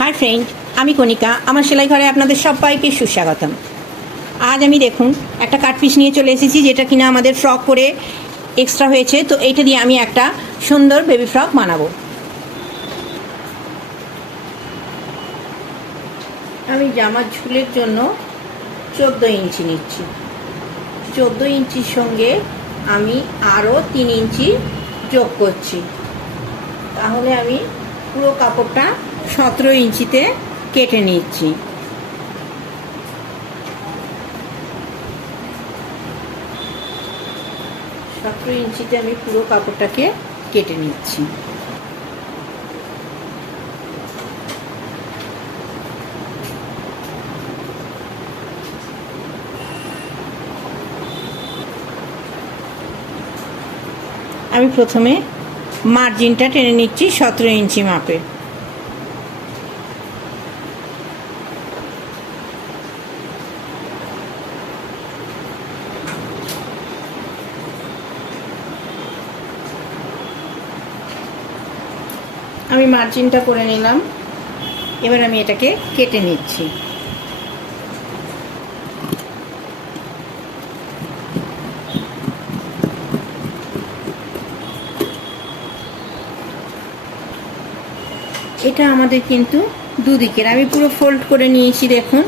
Hi friend, আমি কণিকা। আমার সেলাই ঘরে আপনাদের সবাইকে সুস্বাগতম। আজ আমি দেখুন একটা কাট পিস নিয়ে চলে এসেছি, যেটা কিনা আমাদের ফ্রক করে এক্সট্রা হয়েছে। তো এইটা দিয়ে আমি একটা সুন্দর বেবি ফ্রক বানাবো। আমি জামার ঝুলের জন্য 14 ইঞ্চি নিচ্ছি। 14 ইঞ্চির সঙ্গে আমি আরও 3 ইঞ্চি যোগ করছি। তাহলে আমি পুরো কাপড়টা 17 ইঞ্চিতে কেটে নিচ্ছি। ইঞ্চিতে আমি পুরো কাপড়টাকে কেটে নিচ্ছি। আমি প্রথমে মার্জিনটা টেনে নিচ্ছি 17 ইঞ্চি মাপে। আমি মার্জিনটা করে নিলাম। এবার আমি এটাকে কেটে নিচ্ছি। এটা আমাদের কিন্তু দুদিকের। আমি পুরো ফোল্ড করে নিয়েছি, দেখুন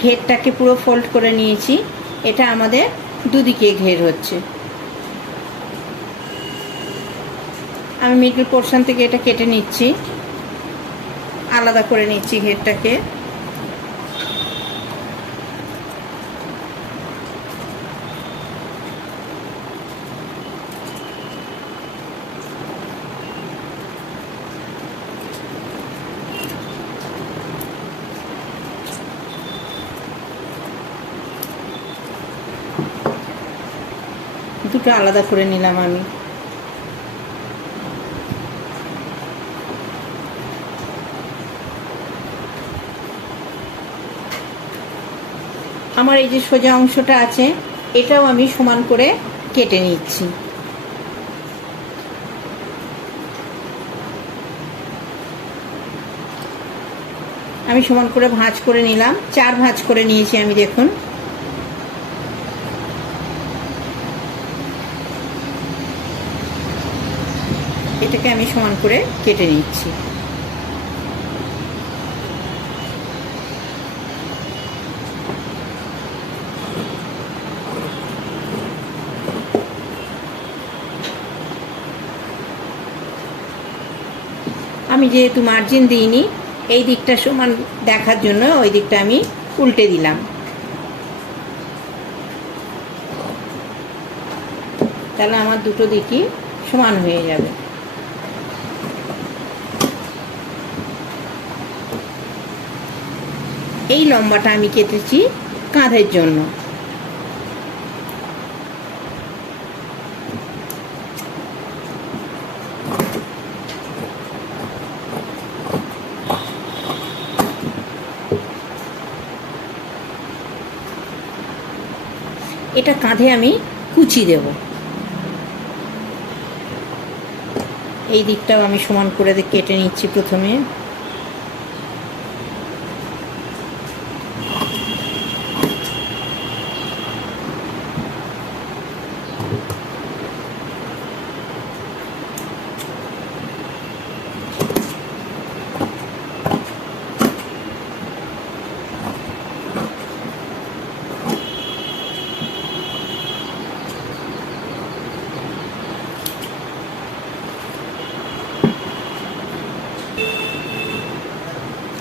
ঘেরটাকে পুরো ফোল্ড করে নিয়েছি। এটা আমাদের দুদিকে ঘের হচ্ছে। আমি মিডল পোর্শন থেকে এটা কেটে নিচ্ছি, আলাদা করে নিচ্ছি ঘেরটাকে। দুটো আলাদা করে নিলাম আমি। আমার এই যে সোজা অংশটা আছে, এটাও আমি সমান করে কেটে নিচ্ছি। আমি সমান করে ভাঁজ করে নিলাম, 4 ভাঁজ করে নিয়েছি আমি, দেখুন। এটাকে আমি সমান করে কেটে নিচ্ছি। আমি যেহেতু মার্জিন দিইনি, এই দিকটা সমান দেখার জন্য ওই দিকটা আমি উল্টে দিলাম। তাহলে আমার দুটো দিকই সমান হয়ে যাবে। এই লম্বাটা আমি কেটেছি কাঁধের জন্য। এটা কাঁধে আমি কুচি দেব। এই দিকটাও আমি সমান করে কেটে নিচ্ছি প্রথমে।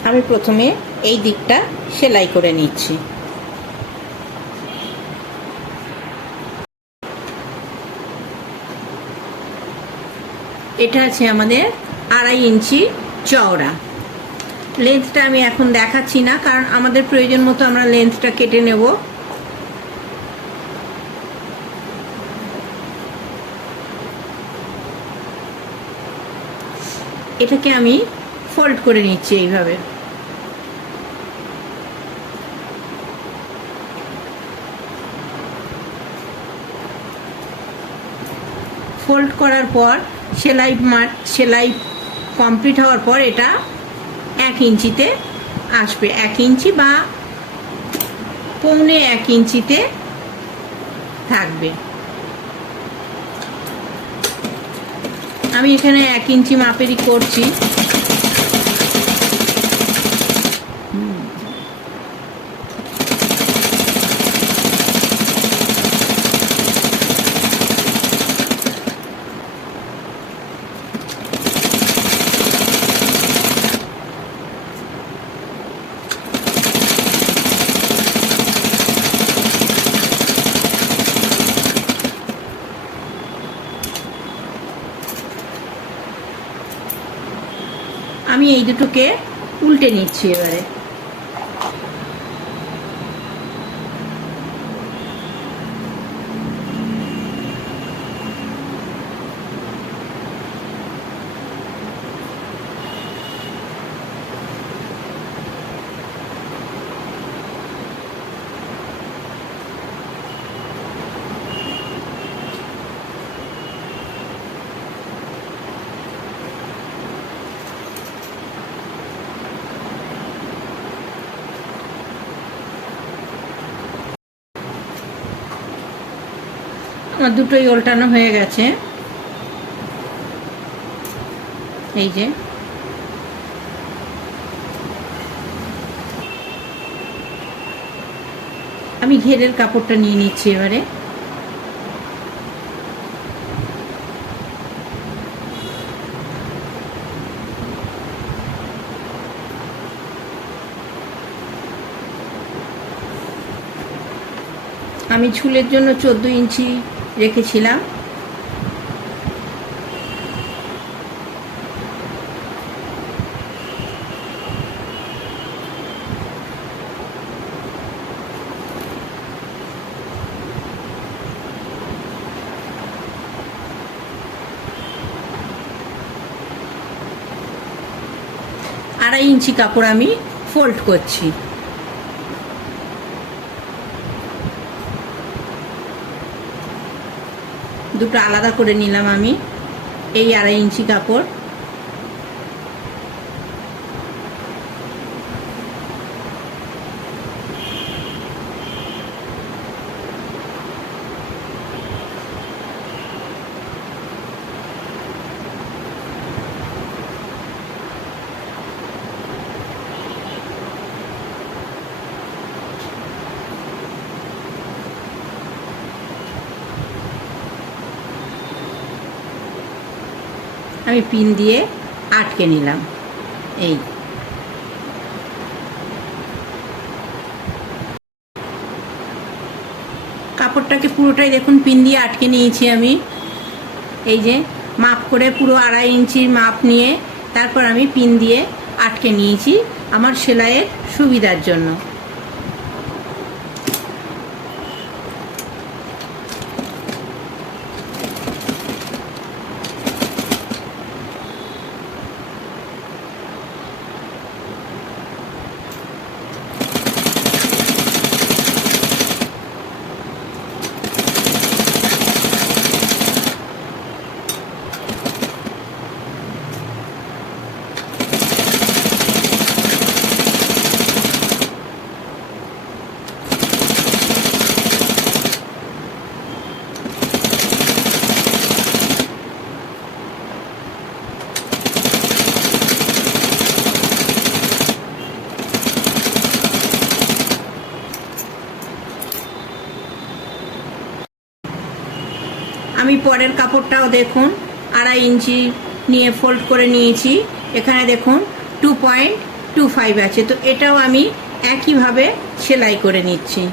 আমি প্রথমে এই দিকটা সেলাই করে নিচ্ছি। এটা আছে আমাদের 2.5 ইঞ্চি চওড়া। লেন্থটা আমি এখন দেখাচ্ছি না, কারণ আমাদের প্রয়োজন মতো আমরা লেন্থটা কেটে নেব। এটাকে আমি ফোল্ড করে নিচ্ছি এইভাবে। ফোল্ড করার পর সেলাই কমপ্লিট হওয়ার পর এটা 1 ইঞ্চিতে আসবে, 1 ইঞ্চি বা পৌনে 1 ইঞ্চিতে থাকবে। আমি এখানে 1 ইঞ্চি মাপেরই করছি। আমি এই দুটোকে উল্টে নিচ্ছি এবারে। আমার দুটোই উল্টানো হয়ে গেছে। এই যে আমি ঘেরের কাপড়টা নিয়ে নিচ্ছি এবারে। আমি ঝুলের জন্য 14 ইঞ্চি রেখেছিলাম। আড়াই ইঞ্চি কাপড় আমি ফোল্ড করছি। দুটো আলাদা করে নিলাম আমি। এই আড়াই ইঞ্চি কাপড় আমি পিন দিয়ে আটকে নিলাম। এই কাপড়টাকে পুরোটাই দেখুন পিন দিয়ে আটকে নিয়েছি আমি। এই যে মাপ করে পুরো আড়াই ইঞ্চির মাপ নিয়ে তারপর আমি পিন দিয়ে আটকে নিয়েছি আমার সেলাইয়ের সুবিধার জন্য। আমি পরের কাপড়টাও দেখুন আড়াই ইঞ্চি নিয়ে ফোল্ড করে নিয়েছি। এখানে দেখুন 2.25 আছে, তো এটাও আমি একইভাবে সেলাই করে নিচ্ছি।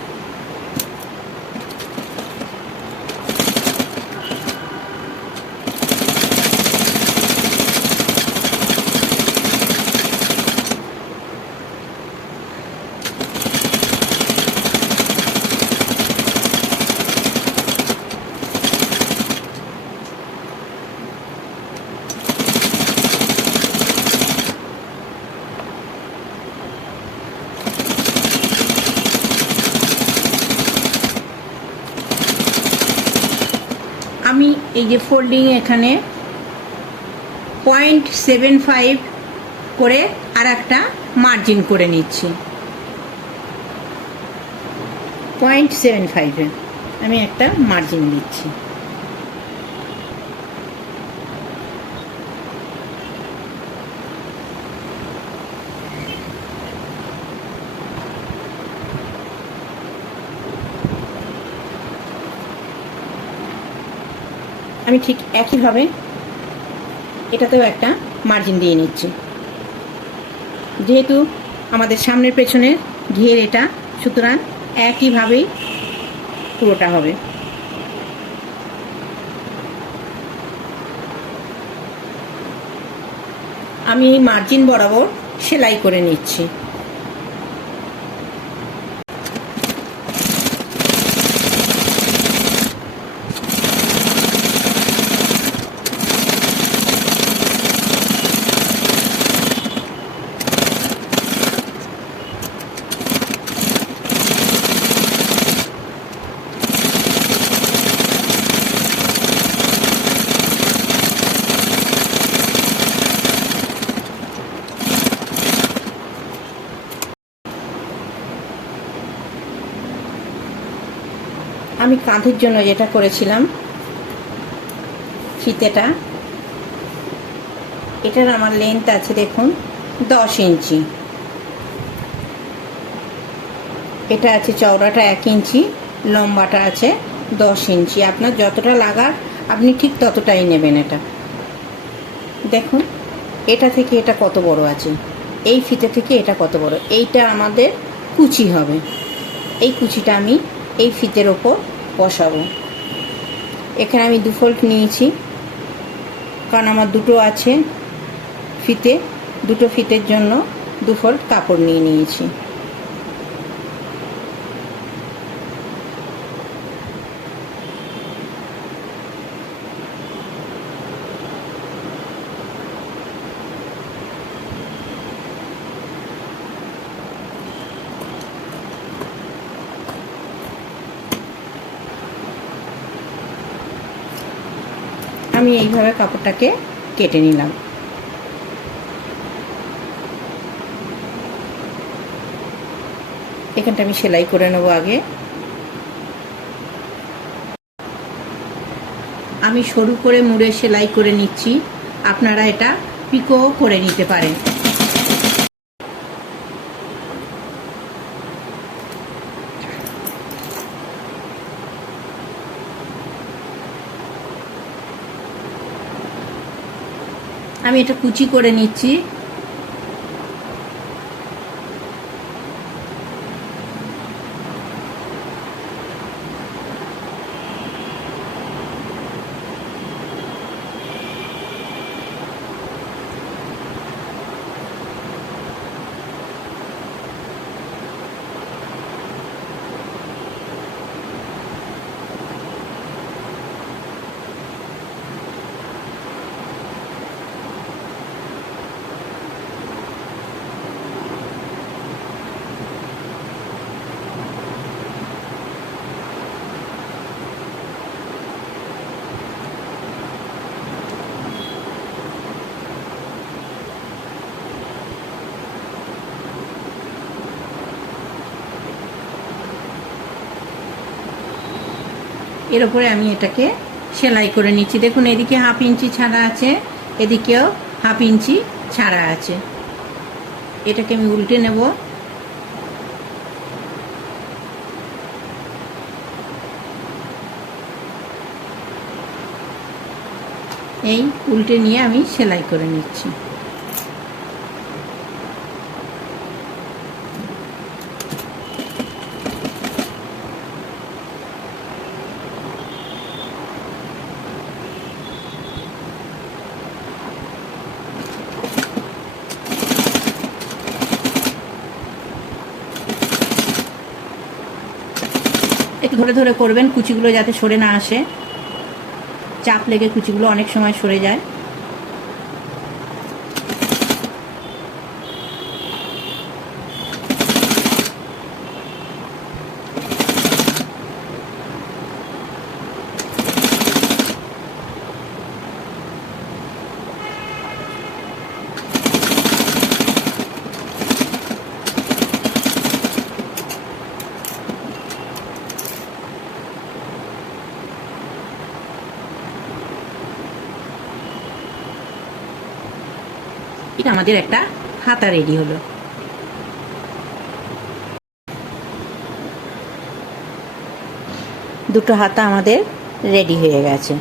আমি এই যে ফোল্ডিং এখানে 0.75 করে আর একটা মার্জিন করে নিচ্ছি 0.75 আমি একটা মার্জিন দিচ্ছি। আমি ঠিক একইভাবে এটাতেও একটা মার্জিন দিয়ে নিচ্ছি। যেহেতু আমাদের সামনের পেছনের ঘের এটা, সুতরাং একইভাবেই পুরোটা হবে। আমি এই মার্জিন বরাবর সেলাই করে নিচ্ছি। আমি কাঁধের জন্য যেটা করেছিলাম ফিতেটা, এটার আমার লেন্থ আছে দেখুন 10 ইঞ্চি, এটা আছে চওড়াটা 1 ইঞ্চি, লম্বাটা আছে 10 ইঞ্চি। আপনার যতটা লাগার আপনি ঠিক ততটাই নেবেন। এটা দেখুন এটা থেকে এটা কত বড় আছে, এই ফিতে থেকে এটা কত বড়। এইটা আমাদের কুচি হবে। এই কুচিটা আমি এই ফিতের ওপর বসাবো। এখানে আমি 2 ফোল্ড নিয়েছি, কারণ আমার দুটো আছে ফিতে, দুটো ফিতের জন্য 2 ফোল্ড কাপড় নিয়ে নিয়েছি। আমি এইভাবে কাপড়টাকে কেটে নিলাম। এখানটা আমি সেলাই করে নেব। আগে আমি সরু করে মুড়ে সেলাই করে নিচ্ছি, আপনারা এটা পিকো করে নিতে পারেন। আমি এটা কুচি করে নিচ্ছি। এর উপরে আমি এটাকে সেলাই করে নিচ্ছি। দেখুন এদিকে 1/2 ইঞ্চি ছাড়া আছে, এদিকেও 1/2 ইঞ্চি ছাড়া আছে। এটাকে আমি উল্টে নেব। এই উল্টে নিয়ে আমি সেলাই করে নিচ্ছি। একটু ধরে ধরে করবেন, কুচিগুলো যাতে সরে না আসে। চাপ লেগে কুচিগুলো অনেক সময় সরে যায়। আমাদের একটা হাতা রেডি হলো। দুটো হাতা আমাদের রেডি হয়ে গেছে।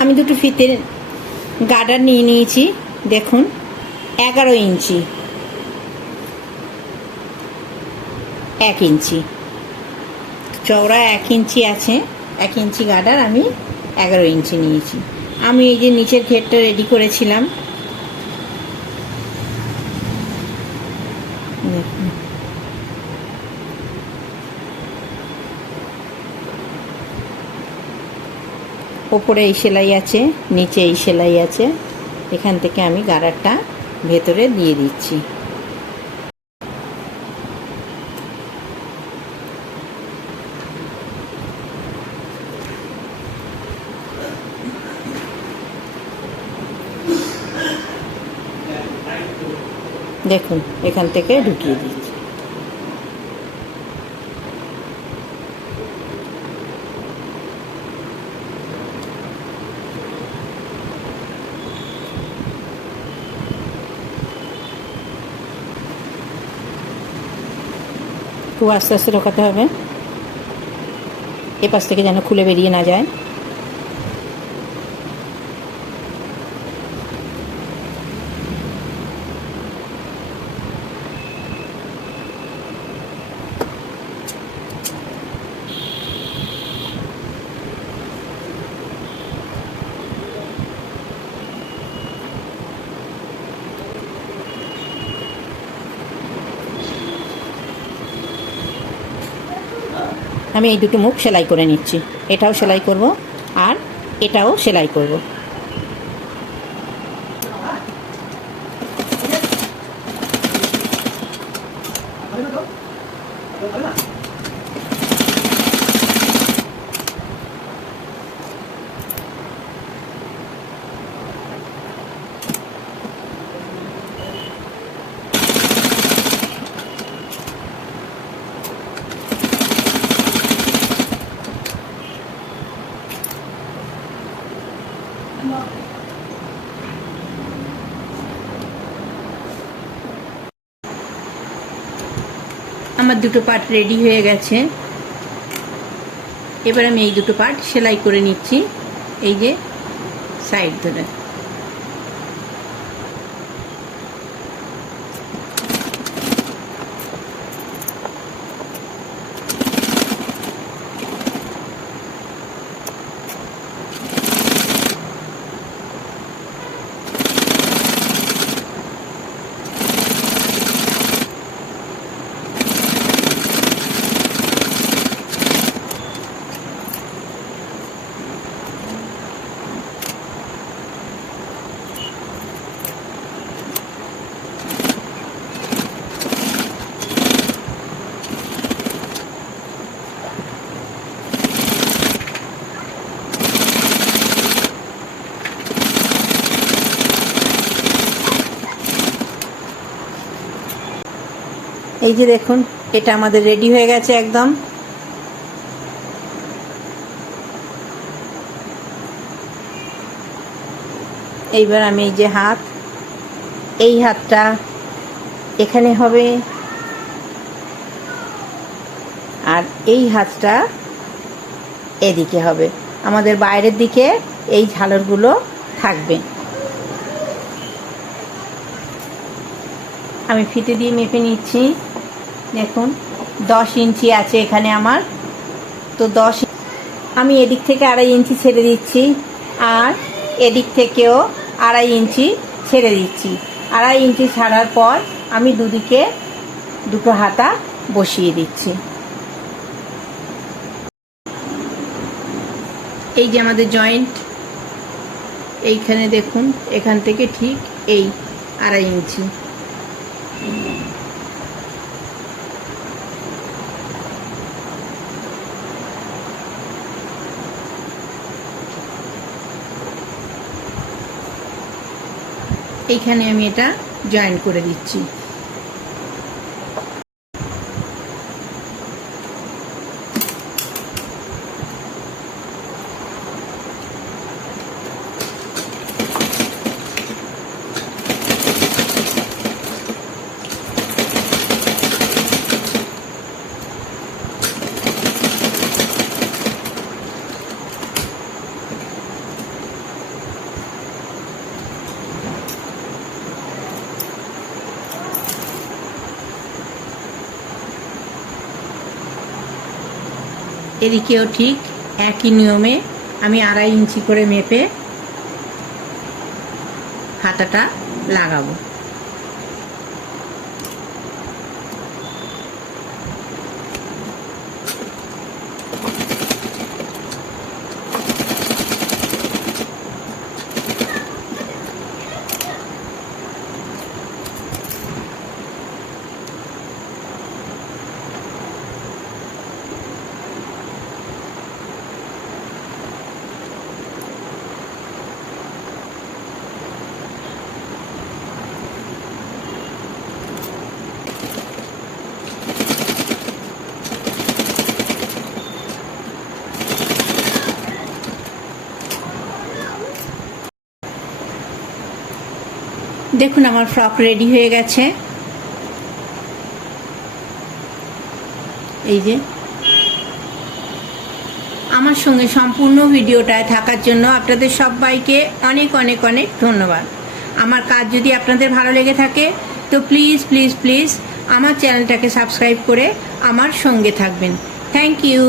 আমি দুটো ফিতের গার্ডার নিয়ে নিয়েছি। দেখুন 11 ইঞ্চি, 1 ইঞ্চি চওড়া, 1 ইঞ্চি আছে। 1 ইঞ্চি গার্ডার আমি 11 ইঞ্চি নিয়েছি। আমি এই যে নিচের ঘেরটা রেডি করেছিলাম, দেখুন ওপরে এই সেলাই আছে, নিচে এই সেলাই আছে। এখান থেকে আমি গার্ডারটা ভেতরে দিয়ে দিচ্ছি। দেখুন এখান থেকে ঢুকিয়ে দিচ্ছি। খুব আস্তে আস্তে ঢোকাতে হবে, এপাশ থেকে যেন খুলে বেরিয়ে না যায়। আমি এই দুটো মুখ সেলাই করে নিচ্ছি। এটাও সেলাই করব আর এটাও সেলাই করব। আমার দুটো পার্ট রেডি হয়ে গেছে। এবার আমি এই দুটো পার্ট সেলাই করে নিচ্ছি, এই যে সাইড ধরে। এই যে দেখুন এটা আমাদের রেডি হয়ে গেছে একদম। এইবার আমি এই যে হাত, এই হাতটা এখানে হবে আর এই হাতটা এদিকে হবে। আমাদের বাইরের দিকে এই ঝালরগুলো থাকবে। আমি ফিতে দিয়ে মেপে নিচ্ছি। দেখুন 10 ইঞ্চি আছে এখানে আমার, তো 10 আমি এদিক থেকে 2.5 ইঞ্চি ছেড়ে দিচ্ছি আর এদিক থেকেও 2.5 ইঞ্চি ছেড়ে দিচ্ছি। 2.5 ইঞ্চি ছাড়ার পর আমি দুদিকে দুটো হাতা বসিয়ে দিচ্ছি। এই যে আমাদের জয়েন্ট, এইখানে দেখুন এখান থেকে ঠিক এই 2.5 ইঞ্চি। এইখানে আমি এটা জয়েন করে দিচ্ছি। এদিকেও ঠিক একই নিয়মে আমি 2.5 ইঞ্চি করে মেপে হাতাটা লাগাবো। দেখুন আমার ফ্রক রেডি হয়ে গেছে। এই যে আমার সঙ্গে সম্পূর্ণ ভিডিওটায় থাকার জন্য আপনাদের সবাইকে অনেক অনেক অনেক ধন্যবাদ। আমার কাজ যদি আপনাদের ভালো লেগে থাকে তো প্লিজ প্লিজ প্লিজ আমার চ্যানেলটাকে সাবস্ক্রাইব করে আমার সঙ্গে থাকবেন। Thank you.